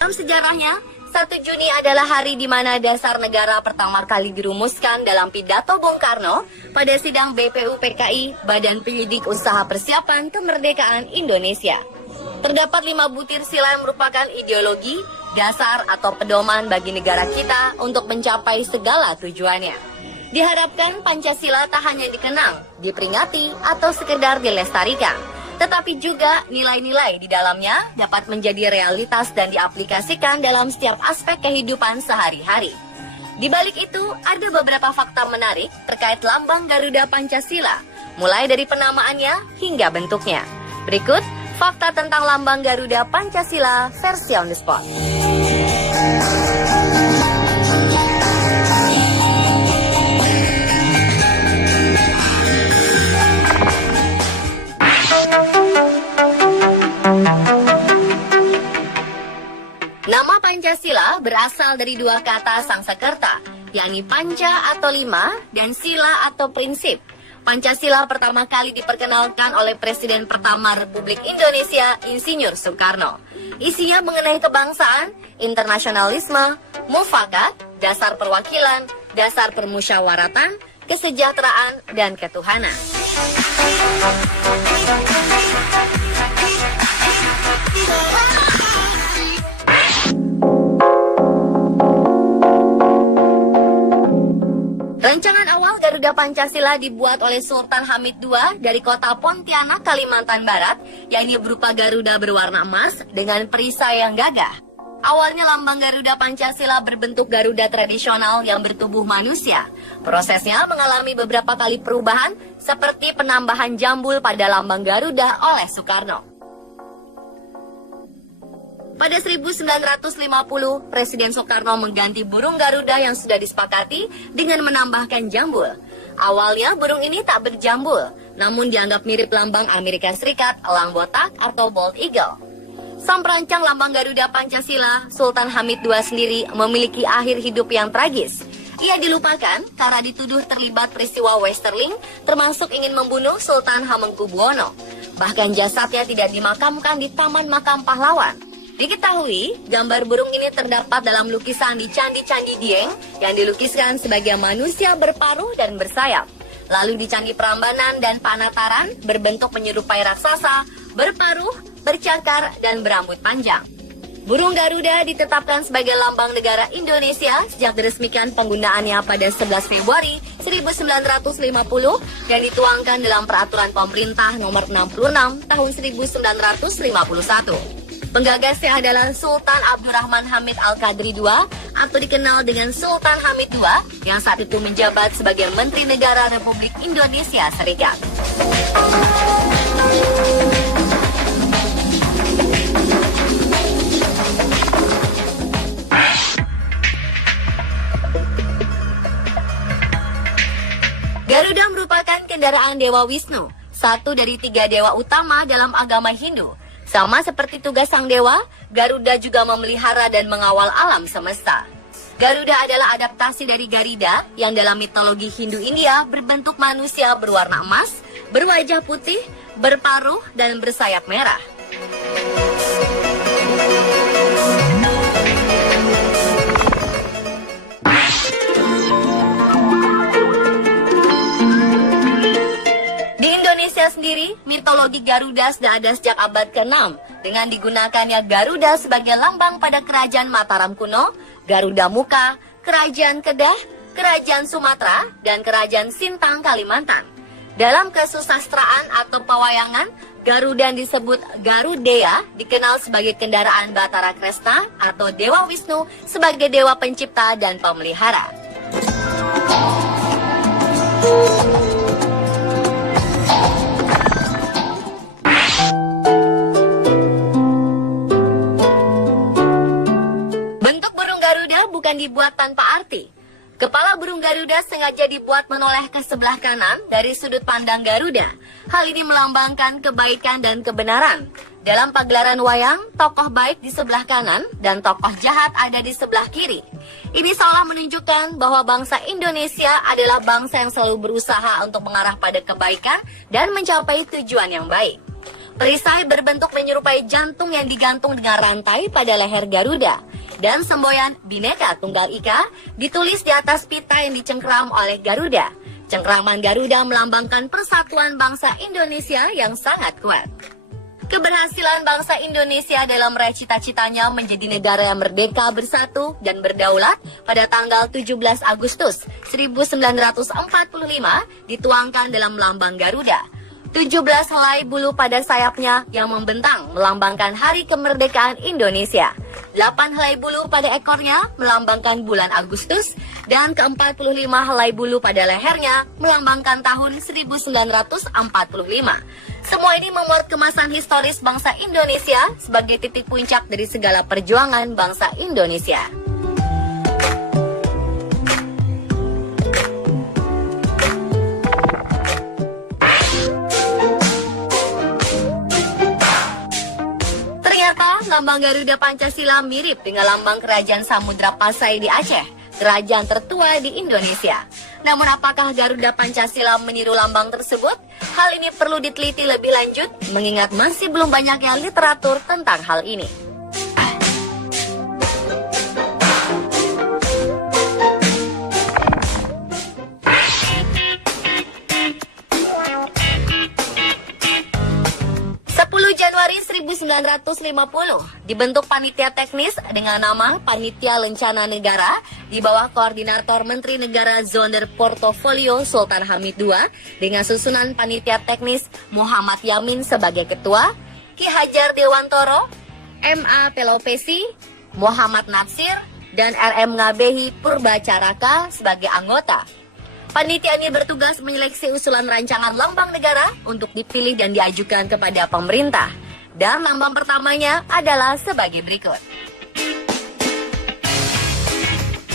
Dalam sejarahnya, 1 Juni adalah hari di mana dasar negara pertama kali dirumuskan dalam pidato Bung Karno pada sidang BPUPKI, Badan Penyidik Usaha Persiapan Kemerdekaan Indonesia. Terdapat 5 butir sila yang merupakan ideologi, dasar atau pedoman bagi negara kita untuk mencapai segala tujuannya. Diharapkan Pancasila tak hanya dikenang, diperingati, atau sekedar dilestarikan, tetapi juga nilai-nilai di dalamnya dapat menjadi realitas dan diaplikasikan dalam setiap aspek kehidupan sehari-hari. Di balik itu, ada beberapa fakta menarik terkait lambang Garuda Pancasila, mulai dari penamaannya hingga bentuknya. Berikut, fakta tentang lambang Garuda Pancasila versi on the spot. Nama Pancasila berasal dari 2 kata Sangsekerta, yakni panca atau 5 dan sila atau prinsip. Pancasila pertama kali diperkenalkan oleh Presiden pertama Republik Indonesia, Insinyur Soekarno. Isinya mengenai kebangsaan, internasionalisme, mufakat, dasar perwakilan, dasar permusyawaratan, kesejahteraan, dan ketuhanan. Rancangan awal Garuda Pancasila dibuat oleh Sultan Hamid II dari kota Pontianak, Kalimantan Barat, yakni berupa Garuda berwarna emas dengan perisai yang gagah. Awalnya lambang Garuda Pancasila berbentuk Garuda tradisional yang bertubuh manusia. Prosesnya mengalami beberapa kali perubahan seperti penambahan jambul pada lambang Garuda oleh Soekarno. Pada 1950, Presiden Soekarno mengganti burung Garuda yang sudah disepakati dengan menambahkan jambul. Awalnya burung ini tak berjambul, namun dianggap mirip lambang Amerika Serikat, elang botak atau bald eagle. Sang perancang lambang Garuda Pancasila, Sultan Hamid II sendiri memiliki akhir hidup yang tragis. Ia dilupakan karena dituduh terlibat peristiwa Westerling, termasuk ingin membunuh Sultan Hamengkubuwono. Bahkan jasadnya tidak dimakamkan di Taman Makam Pahlawan. Diketahui, gambar burung ini terdapat dalam lukisan di Candi-Candi Dieng yang dilukiskan sebagai manusia berparuh dan bersayap. Lalu di Candi Prambanan dan Panataran berbentuk menyerupai raksasa, berparuh, bercakar, dan berambut panjang. Burung Garuda ditetapkan sebagai lambang negara Indonesia sejak diresmikan penggunaannya pada 11 Februari 1950 dan dituangkan dalam Peraturan Pemerintah Nomor 66 Tahun 1951. Penggagasnya adalah Sultan Abdurrahman Hamid Al-Qadri II atau dikenal dengan Sultan Hamid II yang saat itu menjabat sebagai Menteri Negara Republik Indonesia Serikat. Garuda merupakan kendaraan Dewa Wisnu, satu dari 3 dewa utama dalam agama Hindu. Sama seperti tugas sang dewa, Garuda juga memelihara dan mengawal alam semesta. Garuda adalah adaptasi dari Garida yang dalam mitologi Hindu India berbentuk manusia berwarna emas, berwajah putih, berparuh, dan bersayap merah. Sendiri, mitologi Garuda sudah ada sejak abad ke-6 dengan digunakannya Garuda sebagai lambang pada Kerajaan Mataram kuno, Garuda Muka, Kerajaan Kedah, Kerajaan Sumatera, dan Kerajaan Sintang Kalimantan. Dalam kesusastraan atau pewayangan, Garuda yang disebut Garudea dikenal sebagai kendaraan Batara Kresta atau Dewa Wisnu sebagai dewa pencipta dan pemelihara. Bukan dibuat tanpa arti. Kepala burung Garuda sengaja dibuat menoleh ke sebelah kanan dari sudut pandang Garuda. Hal ini melambangkan kebaikan dan kebenaran. Dalam pagelaran wayang, tokoh baik di sebelah kanan dan tokoh jahat ada di sebelah kiri. Ini seolah menunjukkan bahwa bangsa Indonesia adalah bangsa yang selalu berusaha untuk mengarah pada kebaikan dan mencapai tujuan yang baik. Perisai berbentuk menyerupai jantung yang digantung dengan rantai pada leher Garuda. Dan semboyan Bhinneka Tunggal Ika ditulis di atas pita yang dicengkram oleh Garuda. Cengkraman Garuda melambangkan persatuan bangsa Indonesia yang sangat kuat. Keberhasilan bangsa Indonesia dalam meraih cita-citanya menjadi negara yang merdeka, bersatu, dan berdaulat pada tanggal 17 Agustus 1945 dituangkan dalam lambang Garuda. 17 helai bulu pada sayapnya yang membentang melambangkan hari kemerdekaan Indonesia. 8 helai bulu pada ekornya melambangkan bulan Agustus, dan ke-45 helai bulu pada lehernya melambangkan tahun 1945. Semua ini memuat kemasan historis bangsa Indonesia sebagai titik puncak dari segala perjuangan bangsa Indonesia. Lambang Garuda Pancasila mirip dengan lambang Kerajaan Samudra Pasai di Aceh, kerajaan tertua di Indonesia. Namun apakah Garuda Pancasila meniru lambang tersebut? Hal ini perlu diteliti lebih lanjut, mengingat masih belum banyaknya literatur tentang hal ini. Januari 1950 dibentuk panitia teknis dengan nama Panitia Lencana Negara di bawah koordinator Menteri Negara Zonder Portofolio Sultan Hamid II dengan susunan panitia teknis Muhammad Yamin sebagai ketua, Ki Hajar Dewantoro, M.A. Pelopesi, Muhammad Natsir, dan R.M. Ngabehi Purbacaraka sebagai anggota. Panitia ini bertugas menyeleksi usulan rancangan lambang negara untuk dipilih dan diajukan kepada pemerintah. Dan lambang pertamanya adalah sebagai berikut.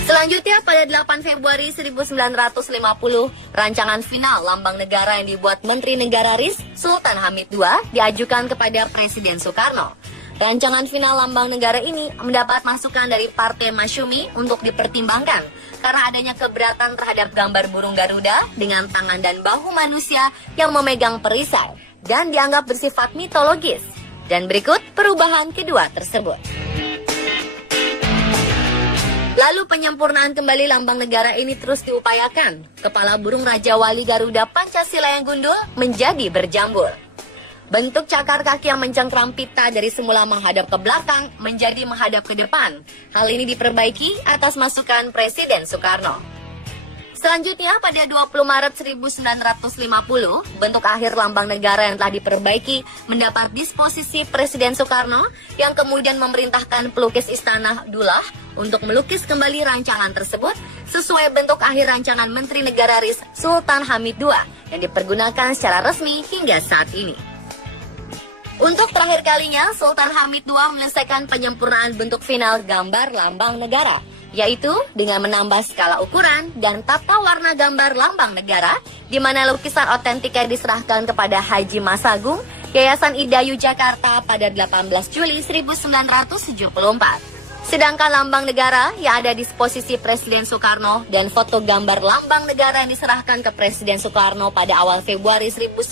Selanjutnya pada 8 Februari 1950, rancangan final lambang negara yang dibuat Menteri Negara RIS Sultan Hamid II diajukan kepada Presiden Soekarno. Rancangan final lambang negara ini mendapat masukan dari Partai Masyumi untuk dipertimbangkan karena adanya keberatan terhadap gambar burung Garuda dengan tangan dan bahu manusia yang memegang perisai dan dianggap bersifat mitologis. Dan berikut perubahan kedua tersebut. Lalu penyempurnaan kembali lambang negara ini terus diupayakan. Kepala burung Raja Wali Garuda Pancasila yang gundul menjadi berjambul. Bentuk cakar kaki yang mencengkram pita dari semula menghadap ke belakang menjadi menghadap ke depan. Hal ini diperbaiki atas masukan Presiden Soekarno. Selanjutnya pada 20 Maret 1950, bentuk akhir lambang negara yang telah diperbaiki mendapat disposisi Presiden Soekarno yang kemudian memerintahkan pelukis istana Dullah untuk melukis kembali rancangan tersebut sesuai bentuk akhir rancangan Menteri Negara RIS Sultan Hamid II yang dipergunakan secara resmi hingga saat ini. Untuk terakhir kalinya, Sultan Hamid II menyelesaikan penyempurnaan bentuk final gambar lambang negara, yaitu dengan menambah skala ukuran dan tata warna gambar lambang negara, di mana lukisan otentiknya diserahkan kepada Haji Masagung, Yayasan Idayu Jakarta pada 18 Juli 1974. Sedangkan lambang negara yang ada di posisi Presiden Soekarno dan foto gambar lambang negara yang diserahkan ke Presiden Soekarno pada awal Februari 1974